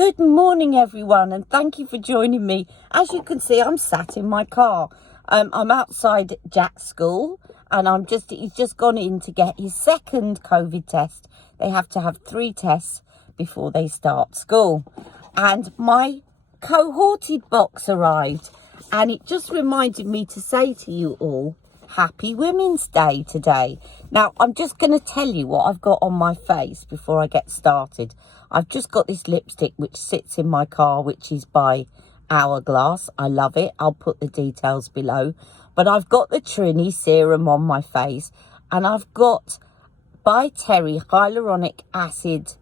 Good morning, everyone, and thank you for joining me. As you can see, I'm sat in my car. I'm outside Jack's school, and he's just gone in to get his second COVID test. They have to have 3 tests before they start school. And my cohorted box arrived, and it just reminded me to say to you all, Happy Women's Day today. Now, I'm just going to tell you what I've got on my face before I get started. I've just got this lipstick which sits in my car, which is by Hourglass. I love it. I'll put the details below. But I've got the Trini serum on my face, and I've got by Terry hyaluronic acid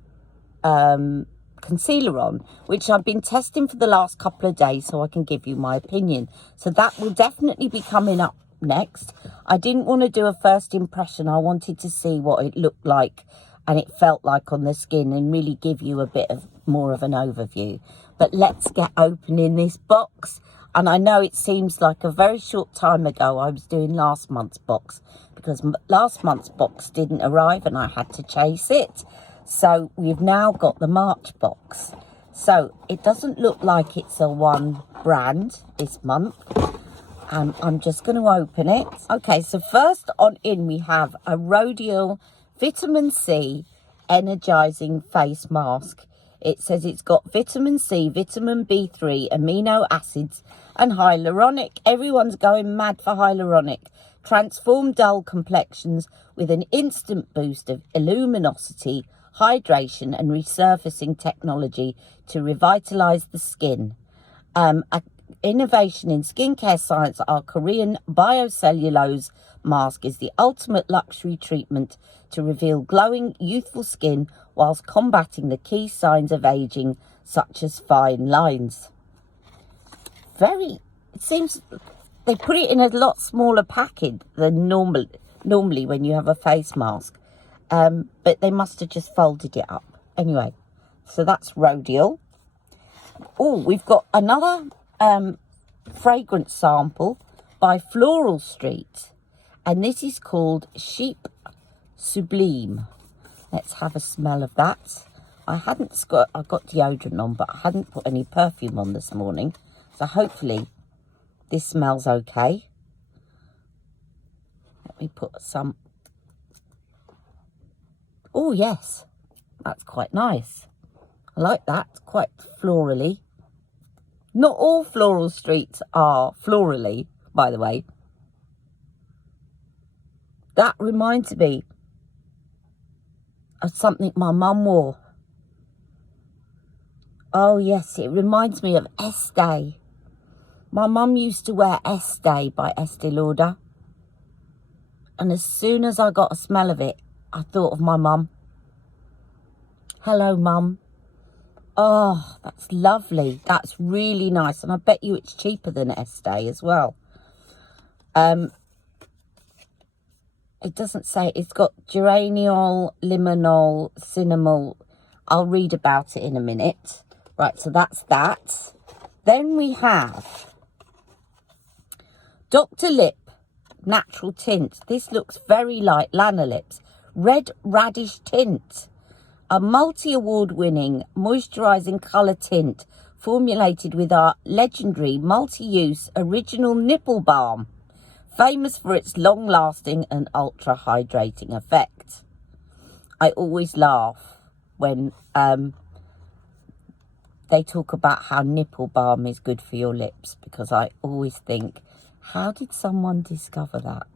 concealer on, which I've been testing for the last couple of days so I can give you my opinion. So that will definitely be coming up next. I didn't want to do a first impression. I wanted to see what it looked like and it felt like on the skin and really give you a bit of more of an overview. But let's get opening this box. And I know it seems like a very short time ago I was doing last month's box, because last month's box didn't arrive and I had to chase it. So we've now got the March box. So it doesn't look like it's a one brand this month. I'm just going to open it. Okay, so first on in we have a Rodial Vitamin C Energizing Face Mask. It says it's got vitamin C, vitamin B3, amino acids and hyaluronic. Everyone's going mad for hyaluronic. Transform dull complexions with an instant boost of luminosity, hydration and resurfacing technology to revitalize the skin. Innovation in skincare science, our Korean biocellulose mask is the ultimate luxury treatment to reveal glowing, youthful skin whilst combating the key signs of aging, such as fine lines. It seems they put it in a lot smaller package than normally when you have a face mask. But they must have just folded it up. Anyway, so that's Rodial. Oh, we've got another fragrance sample by Floral Street, and this is called chypre Sublime. Let's have a smell of that. I've got deodorant on, but I hadn't put any perfume on this morning, so hopefully this smells okay. Let me put some. Oh yes, that's quite nice. I like that. It's quite florally. Not all Floral Streets are florally, by the way. That reminds me of something my mum wore. Oh yes, it reminds me of Estee. My mum used to wear Estee by Estee Lauder. And as soon as I got a smell of it, I thought of my mum. Hello, Mum. Oh, that's lovely. That's really nice. And I bet you it's cheaper than Estee as well. It doesn't say. It's got geraniol, limonol, cinnamon. I'll read about it in a minute. Right, so that's that. Then we have Dr. Lip Natural Tint. This looks very like Lana Lips. Red Radish Tint. A multi-award-winning moisturising colour tint formulated with our legendary multi-use original nipple balm, famous for its long-lasting and ultra-hydrating effect. I always laugh when they talk about how nipple balm is good for your lips, because I always think, how did someone discover that?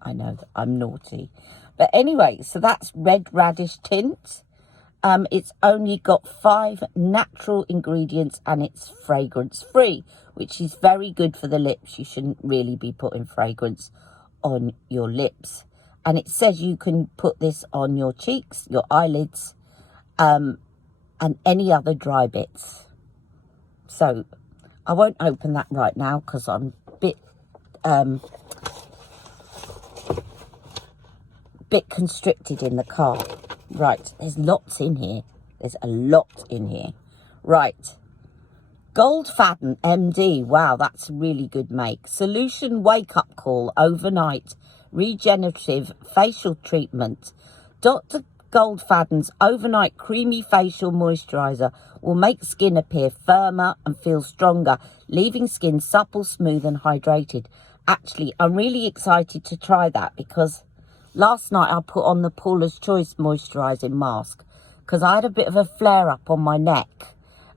I know that I'm naughty. But anyway, so that's Red Radish Tint. It's only got 5 natural ingredients and it's fragrance free, which is very good for the lips. You shouldn't really be putting fragrance on your lips. And it says you can put this on your cheeks, your eyelids, and any other dry bits. So I won't open that right now because I'm a bit constricted in the car. Right, there's lots in here. There's a lot in here. Right, Goldfadden MD. Wow, that's a really good make. Solution wake-up call overnight regenerative facial treatment. Dr. Goldfadden's Overnight Creamy Facial Moisturiser will make skin appear firmer and feel stronger, leaving skin supple, smooth and hydrated. Actually, I'm really excited to try that because last night I put on the Paula's Choice moisturising mask because I had a bit of a flare-up on my neck.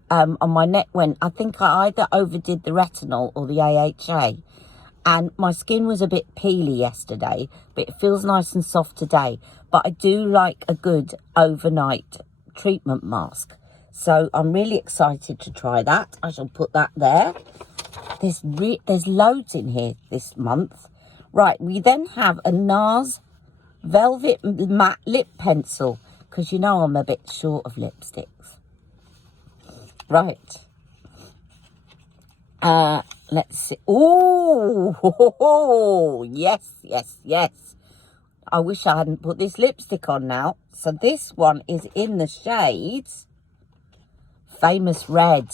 On my neck when I think I either overdid the retinol or the AHA. And my skin was a bit peely yesterday, but it feels nice and soft today. But I do like a good overnight treatment mask. So I'm really excited to try that. I shall put that there. There's loads in here this month. Right, we then have a Nars Velvet Matte Lip Pencil. Because you know I'm a bit short of lipsticks. Right. Let's see. Oh, yes, yes, yes. I wish I hadn't put this lipstick on now. So this one is in the shades Famous Red.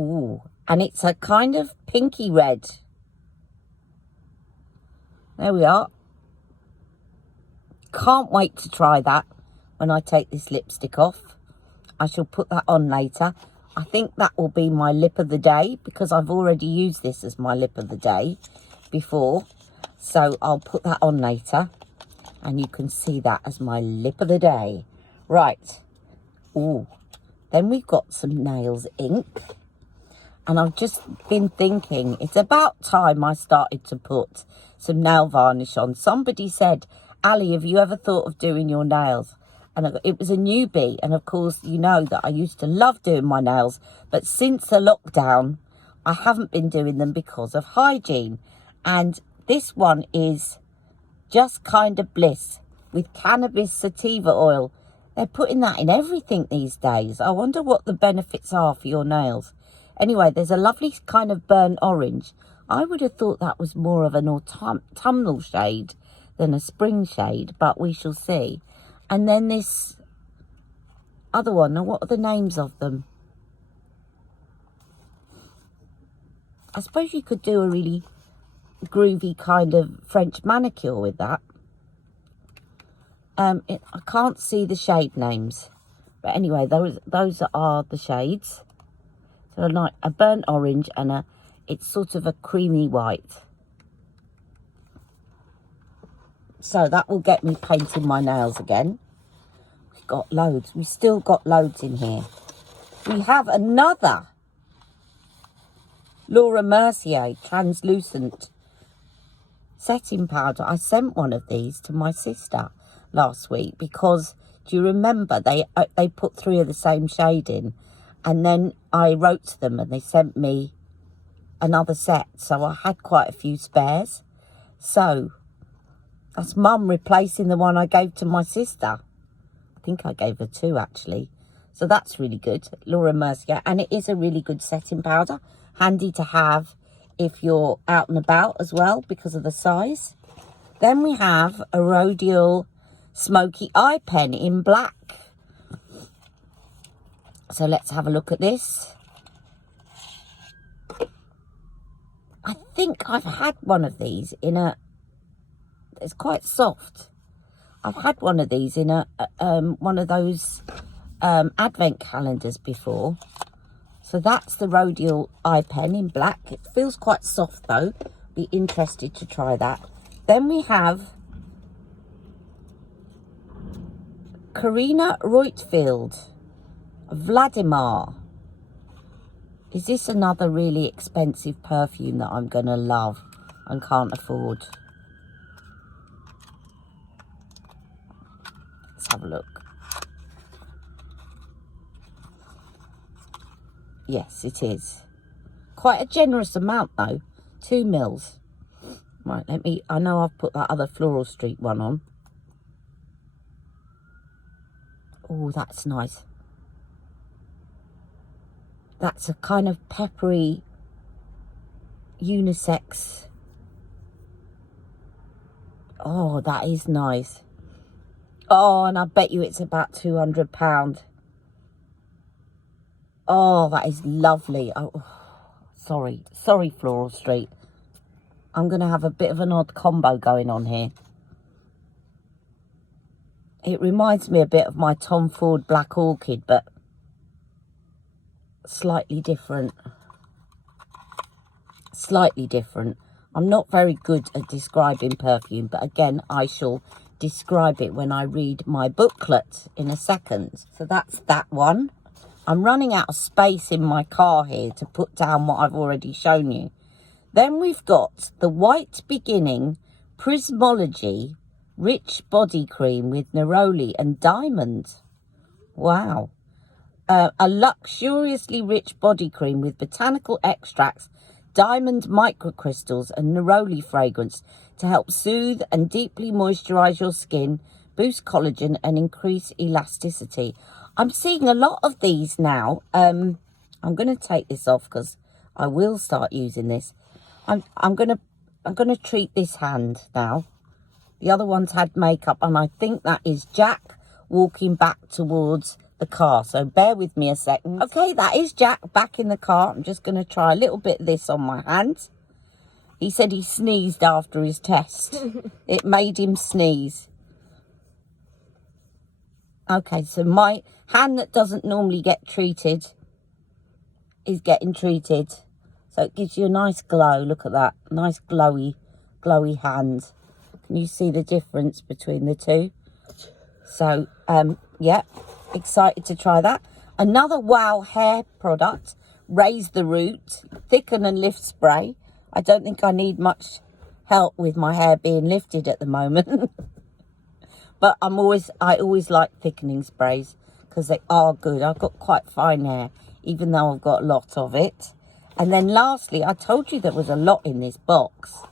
Ooh, and it's a kind of pinky red. There we are. Can't wait to try that when I take this lipstick off. I shall put that on later. I think that will be my lip of the day because I've already used this as my lip of the day before. So I'll put that on later and you can see that as my lip of the day. Right. Ooh. Then we've got some nails ink. And I've just been thinking it's about time I started to put some nail varnish on. Somebody said, Ali, have you ever thought of doing your nails? And it was a newbie. And of course, you know that I used to love doing my nails. But since the lockdown, I haven't been doing them because of hygiene. And this one is just kind of bliss with cannabis sativa oil. They're putting that in everything these days. I wonder what the benefits are for your nails. Anyway, there's a lovely kind of burnt orange. I would have thought that was more of an autumnal shade than a spring shade, but we shall see. And then this other one, now what are the names of them? I suppose you could do a really groovy kind of French manicure with that. I can't see the shade names. But anyway, those are the shades. So like a burnt orange and it's sort of a creamy white. So that will get me painting my nails again. We've got loads. We've still got loads in here. We have another Laura Mercier translucent setting powder. I sent one of these to my sister last week because, do you remember, they put 3 of the same shade in. And then I wrote to them and they sent me another set. So I had quite a few spares. So that's Mum replacing the one I gave to my sister. I think I gave her 2 actually. So that's really good. Laura Mercier. And it is a really good setting powder. Handy to have if you're out and about as well because of the size. Then we have a Rhodial Smoky Eye Pen in black. So let's have a look at this. I think I've had one of these in a... It's quite soft. I've had one of these in a one of those advent calendars before. So that's the Rhodial Eye Pen in black. It feels quite soft though. Be interested to try that. Then we have Carina Roitfield Vladimar. Is this another really expensive perfume that I'm going to love and can't afford? Let's have a look. Yes, it is. Quite a generous amount though. 2 mils. Right, I know I've put that other Floral Street one on. Oh, that's nice. That's a kind of peppery unisex. Oh, that is nice. Oh, and I bet you it's about £200. Oh, that is lovely. Oh, sorry, Floral Street. I'm going to have a bit of an odd combo going on here. It reminds me a bit of my Tom Ford Black Orchid, but slightly different. Slightly different. I'm not very good at describing perfume, but again, I shall describe it when I read my booklet in a second. So that's that one. I'm running out of space in my car here to put down what I've already shown you. Then we've got the White Beginning Prismology Rich Body Cream with Neroli and Diamond. Wow. A luxuriously rich body cream with botanical extracts, diamond microcrystals and neroli fragrance to help soothe and deeply moisturize your skin, boost collagen and increase elasticity. I'm seeing a lot of these now. I'm going to take this off because I will start using this. I'm going to treat this hand now. The other one's had makeup, and I think that is Jack walking back towards the car. So bear with me a second. Okay, that is Jack back in the car. I'm just going to try a little bit of this on my hands. He said he sneezed after his test. It made him sneeze. Okay, so my hand that doesn't normally get treated is getting treated. So it gives you a nice glow. Look at that. Nice glowy hand. Can you see the difference between the two? So, yeah, excited to try that. Another Wow hair product, Raise the Root, Thicken and Lift Spray. I don't think I need much help with my hair being lifted at the moment. But I always like thickening sprays because they are good. I've got quite fine hair, even though I've got a lot of it. And then lastly, I told you there was a lot in this box.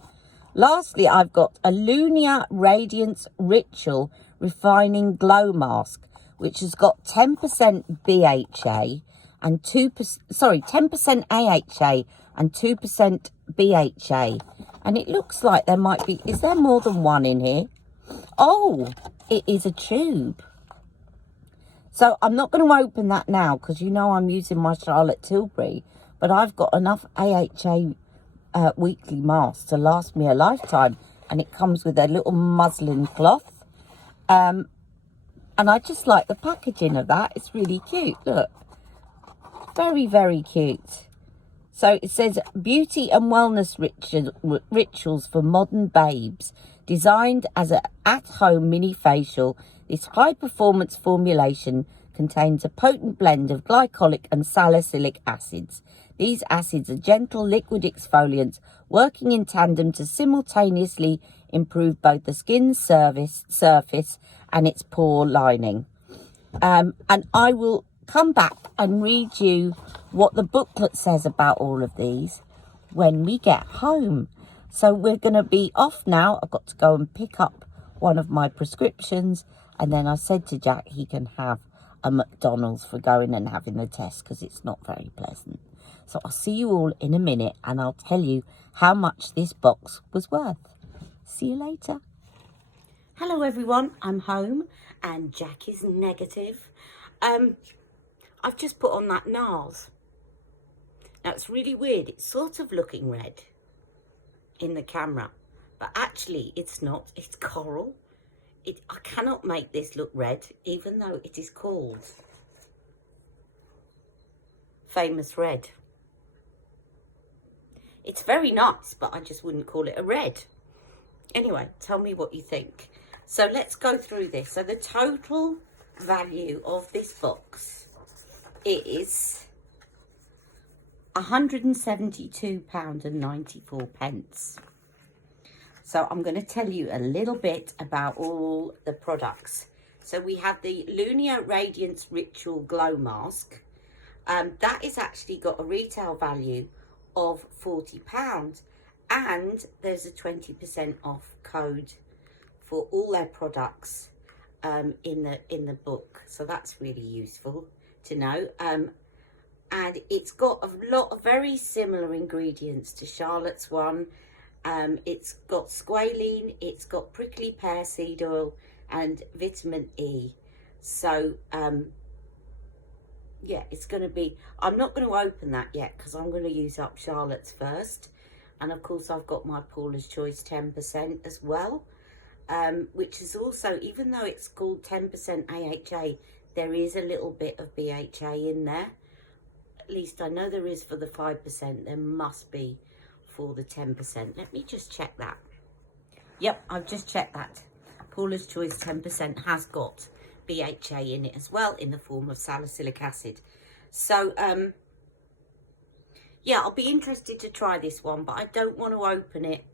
Lastly, I've got a Lunia Radiance Ritual Refining Glow Mask, which has got 10% BHA and 10% AHA and 2% BHA. And it looks like there might be, is there more than one in here? Oh, it is a tube. So I'm not going to open that now because you know I'm using my Charlotte Tilbury, but I've got enough AHA weekly mask to last me a lifetime, and it comes with a little muslin cloth, and I just like the packaging of that. It's really cute. Look, very, very cute. So it says beauty and wellness rituals for modern babes, designed as an at-home mini facial. This high performance formulation contains a potent blend of glycolic and salicylic acids. These acids are gentle liquid exfoliants working in tandem to simultaneously improve both the skin's surface and its pore lining. And I will come back and read you what the booklet says about all of these when we get home. So we're going to be off now. I've got to go and pick up one of my prescriptions. And then I said to Jack he can have a McDonald's for going and having the test because it's not very pleasant. So I'll see you all in a minute and I'll tell you how much this box was worth. See you later. Hello everyone, I'm home and Jack is negative. I've just put on that Nars. Now it's really weird, it's sort of looking red in the camera, but actually it's not, it's coral. I cannot make this look red even though it is called Famous Red. It's very nice, but I just wouldn't call it a red. Anyway, tell me what you think. So let's go through this. So the total value of this box is £172.94. So I'm going to tell you a little bit about all the products. So we have the Lunia Radiance Ritual Glow Mask. That is actually got a retail value of £40, and there's a 20% off code for all their products in the book, so that's really useful to know. And it's got a lot of very similar ingredients to Charlotte's one. It's got squalene, it's got prickly pear seed oil and vitamin E. So yeah, it's going to be, I'm not going to open that yet because I'm going to use up Charlotte's first. And of course I've got my Paula's Choice 10% as well. which is also, even though it's called 10% AHA, there is a little bit of BHA in there. At least I know there is for the 5%. There must be for the 10%. Let me just check that. Yep, I've just checked that. Paula's Choice 10% has got BHA in it as well, in the form of salicylic acid. So, yeah, I'll be interested to try this one, but I don't want to open it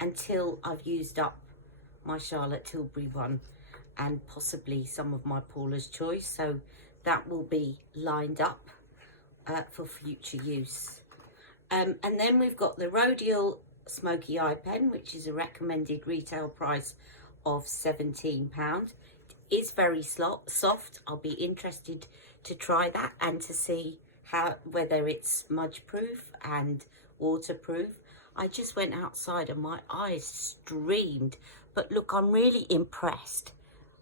until I've used up my Charlotte Tilbury one and possibly some of my Paula's Choice. So that will be lined up for future use. And then we've got the Rhodial Smoky Eye Pen, which is a recommended retail price of £17. It is very soft. I'll be interested to try that and to see whether it's smudge proof and waterproof. I just went outside and my eyes streamed. But look, I'm really impressed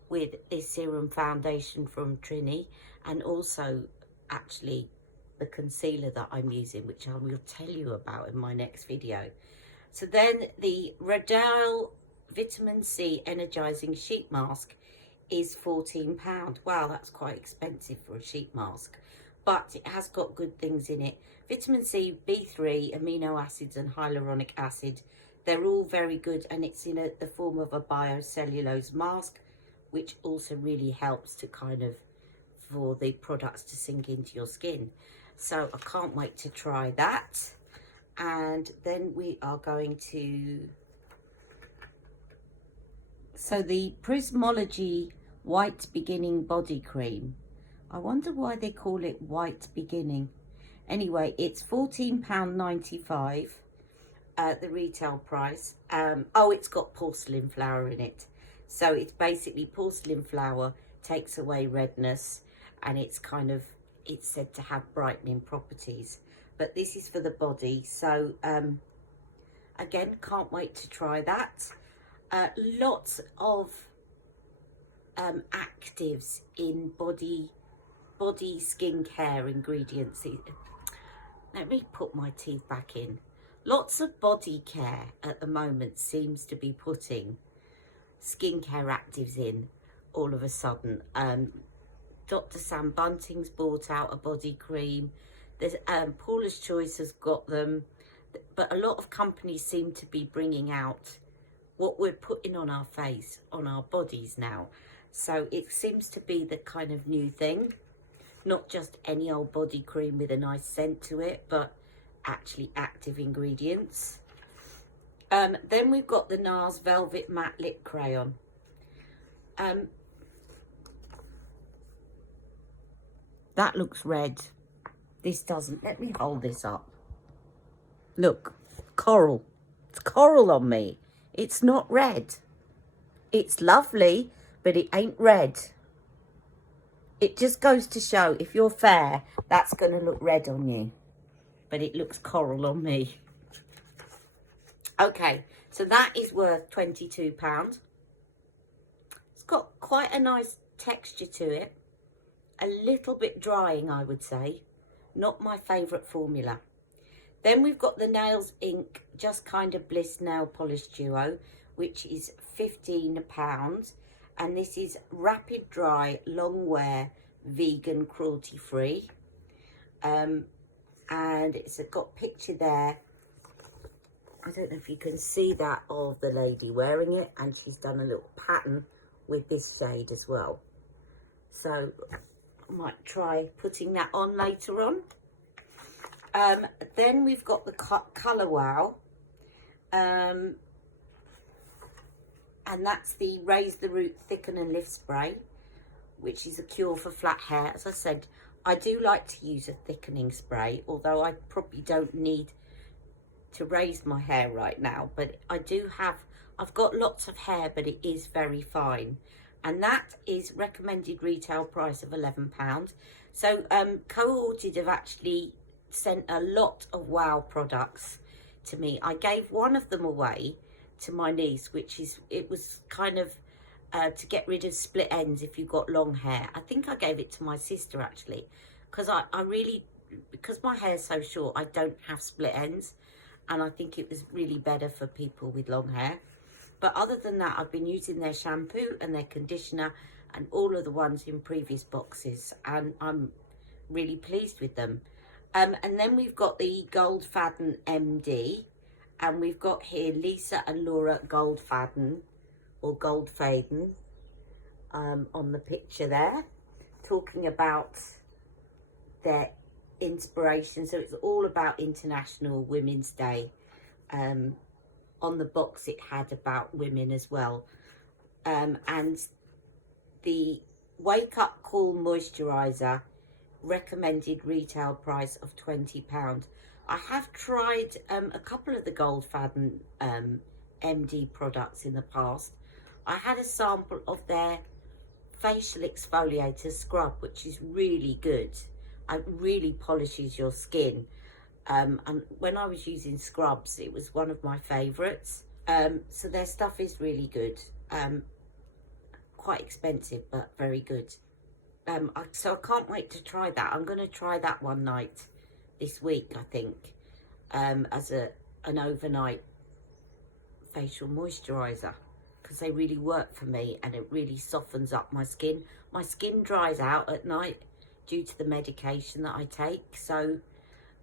with this serum foundation from Trini, and also actually the concealer that I'm using, which I will tell you about in my next video. So then the Rodel Vitamin C Energizing Sheet Mask is £14. Wow, that's quite expensive for a sheet mask, but it has got good things in it. Vitamin C, B3, amino acids and hyaluronic acid. They're all very good, and it's in the form of a biocellulose mask, which also really helps to for the products to sink into your skin. So I can't wait to try that. And then we are going to... So the Prismology White Beginning Body Cream. I wonder why they call it White Beginning. Anyway, it's £14.95. The retail price. Oh, it's got porcelain flower in it. So it's basically porcelain flower, takes away redness, and it's said to have brightening properties. But this is for the body. So again, can't wait to try that. Lots of actives in body skincare ingredients. Let me put my teeth back in. Lots of body care at the moment seems to be putting skincare actives in all of a sudden. Dr. Sam Bunting's brought out a body cream. There's Paula's Choice has got them, but a lot of companies seem to be bringing out what we're putting on our face, on our bodies now. So it seems to be the kind of new thing, not just any old body cream with a nice scent to it, but actually active ingredients. Then we've got the Nars Velvet Matte Lip Crayon. That looks red. This doesn't. Let me hold this up. Look, coral. It's coral on me. It's not red. It's lovely, but it ain't red. It just goes to show, if you're fair, that's going to look red on you. But it looks coral on me. Okay, so that is worth £22. It's got quite a nice texture to it. A little bit drying, I would say. Not my favourite formula. Then we've got the Nails Inc Just Kind of Bliss Nail Polish Duo, which is £15. And this is rapid dry, long wear, vegan, cruelty free. And it's got a picture there. I don't know if you can see that, of the lady wearing it, and she's done a little pattern with this shade as well. So I might try putting that on later on. Then we've got the Colour Wow, and that's the Raise the Root Thicken and Lift Spray, which is a cure for flat hair. As I said, I do like to use a thickening spray, although I probably don't need to raise my hair right now, but I've got lots of hair, but it is very fine. And that is recommended retail price of £11. So Cohorted have actually sent a lot of wow products to me. I gave one of them away to my niece, it was kind of to get rid of split ends if you've got long hair. I think I gave it to my sister actually, because because my hair's so short, I don't have split ends, and I think it was really better for people with long hair. But other than that, I've been using their shampoo and their conditioner and all of the ones in previous boxes, and I'm really pleased with them. And then we've got the Goldfadden MD, and we've got here Lisa and Laura Goldfadden, or Goldfadden, on the picture there, talking about their inspiration. So it's all about International Women's Day. On the box it had about women as well. And the Wake Up Cool Moisturiser, recommended retail price of £20. I have tried a couple of the Goldfadden MD products in the past. I had a sample of their facial exfoliator scrub, which is really good. It really polishes your skin. And when I was using scrubs, it was one of my favourites. So their stuff is really good. Quite expensive, but very good. So I can't wait to try that. I'm going to try that one night this week, I think, as an overnight facial moisturiser, because they really work for me and it really softens up my skin. My skin dries out at night due to the medication that I take, so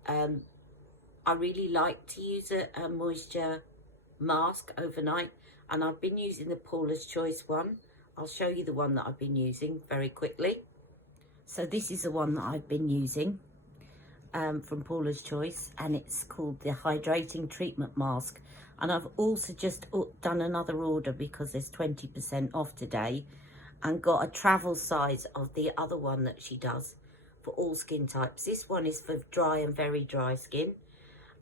I really like to use a moisture mask overnight, and I've been using the Paula's Choice one. I'll show you the one that I've been using very quickly. So this is the one that I've been using from Paula's Choice, and it's called the Hydrating Treatment Mask. And I've also just done another order because there's 20% off today, and got a travel size of the other one that she does for all skin types. This one is for dry and very dry skin,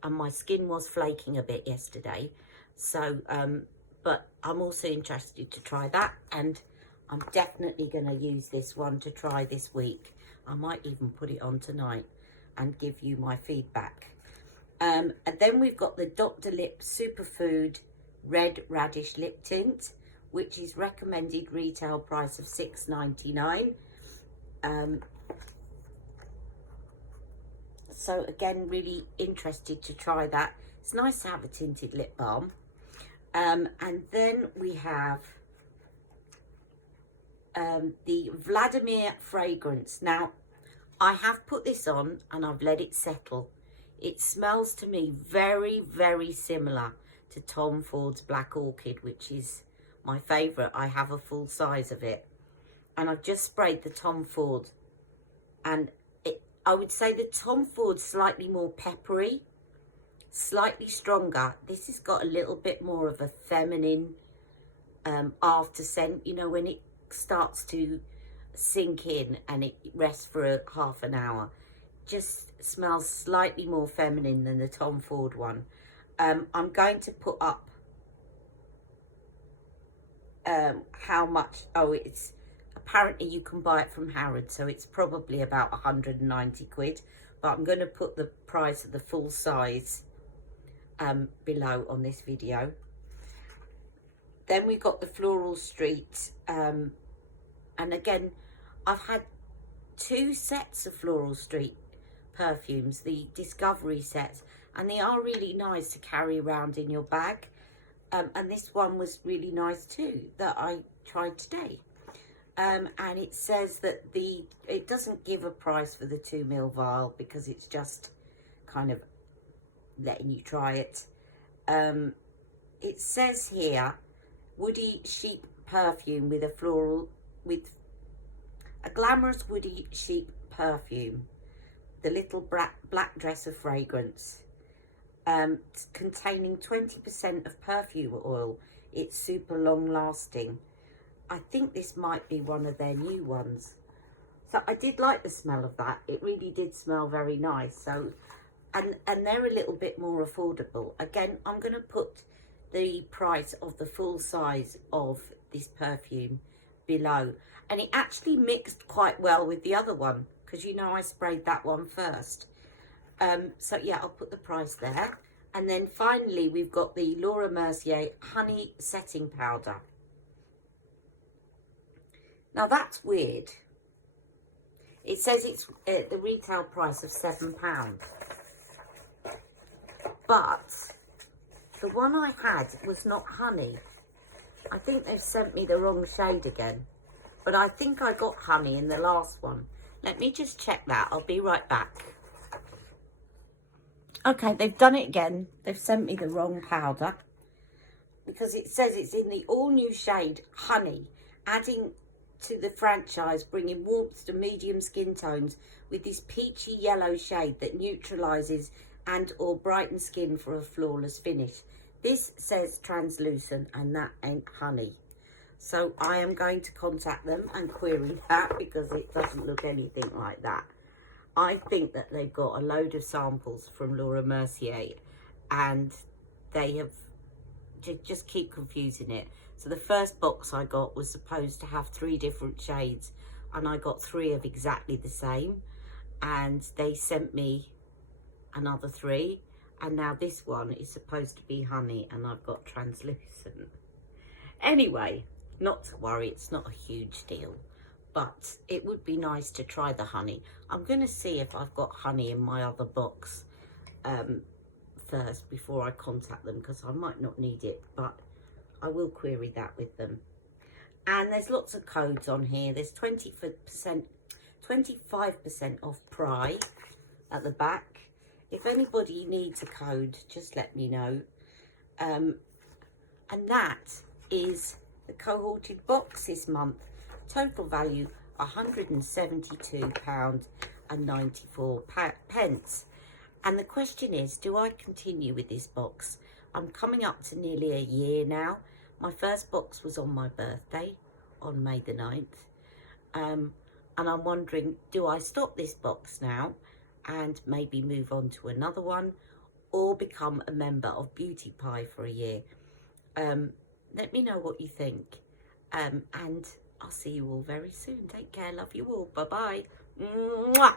and my skin was flaking a bit yesterday. So, but I'm also interested to try that, and I'm definitely going to use this one to try this week. I might even put it on tonight and give you my feedback. And then we've got the Dr. Lipp Superfood Red Radish Lip Tint, which is recommended retail price of £6.99. So again, really interested to try that. It's nice to have a tinted lip balm. And then we have the Vladimir Fragrance. Now, I have put this on and I've let it settle. It smells to me very, very similar to Tom Ford's Black Orchid, which is my favourite. I have a full size of it. And I've just sprayed the Tom Ford. And I would say the Tom Ford's slightly more peppery, slightly stronger. This has got a little bit more of a feminine after scent, you know, when it starts to sink in and it rests for half an hour. Just smells slightly more feminine than the Tom Ford one. I'm going to put up how much. Oh, it's apparently you can buy it from Harrods, so it's probably about 190 quid, but I'm going to put the price of the full size below on this video. Then we got the Floral Street, and again, I've had 2 sets of Floral Street perfumes, the Discovery sets, and they are really nice to carry around in your bag. And this one was really nice too, that I tried today. And it says that it doesn't give a price for the 2 ml vial because it's just kind of letting you try it. It says here, woody sheep perfume with a glamorous woody sheep perfume, the little black dresser fragrance, containing 20% of perfume oil. It's super long lasting. I think this might be one of their new ones. So I did like the smell of that. It really did smell very nice. So, and they're a little bit more affordable. Again, I'm going to put the price of the full size of this perfume below. And it actually mixed quite well with the other one, because you know I sprayed that one first. So yeah, I'll put the price there. And then finally, we've got the Laura Mercier Honey Setting Powder. Now that's weird. It says it's the retail price of £7. But the one I had was not honey. I think they've sent me the wrong shade again. But I think I got honey in the last one. Let me just check that. I'll be right back. Okay, they've done it again. They've sent me the wrong powder. Because it says it's in the all-new shade Honey, adding to the franchise, bringing warmth to medium skin tones with this peachy yellow shade that neutralises and or brightens skin for a flawless finish. This says translucent, and that ain't honey. So I am going to contact them and query that, because it doesn't look anything like that. I think that they've got a load of samples from Laura Mercier, and they have just keep confusing it. So the first box I got was supposed to have 3 different shades, and I got 3 of exactly the same, and they sent me another 3, and now this one is supposed to be honey, and I've got translucent. Anyway, not to worry, it's not a huge deal, but it would be nice to try the honey. I'm going to see if I've got honey in my other box first before I contact them, because I might not need it, but I will query that with them. And there's lots of codes on here. There's 25% off Pry at the back. If anybody needs a code, just let me know. And that is the cohorted box this month. Total value £172.94. And the question is, do I continue with this box? I'm coming up to nearly a year now. My first box was on my birthday on May the 9th. And I'm wondering, do I stop this box now and maybe move on to another one, or become a member of Beauty Pie for a year? Let me know what you think. And I'll see you all very soon. Take care. Love you all. Bye-bye. Mwah!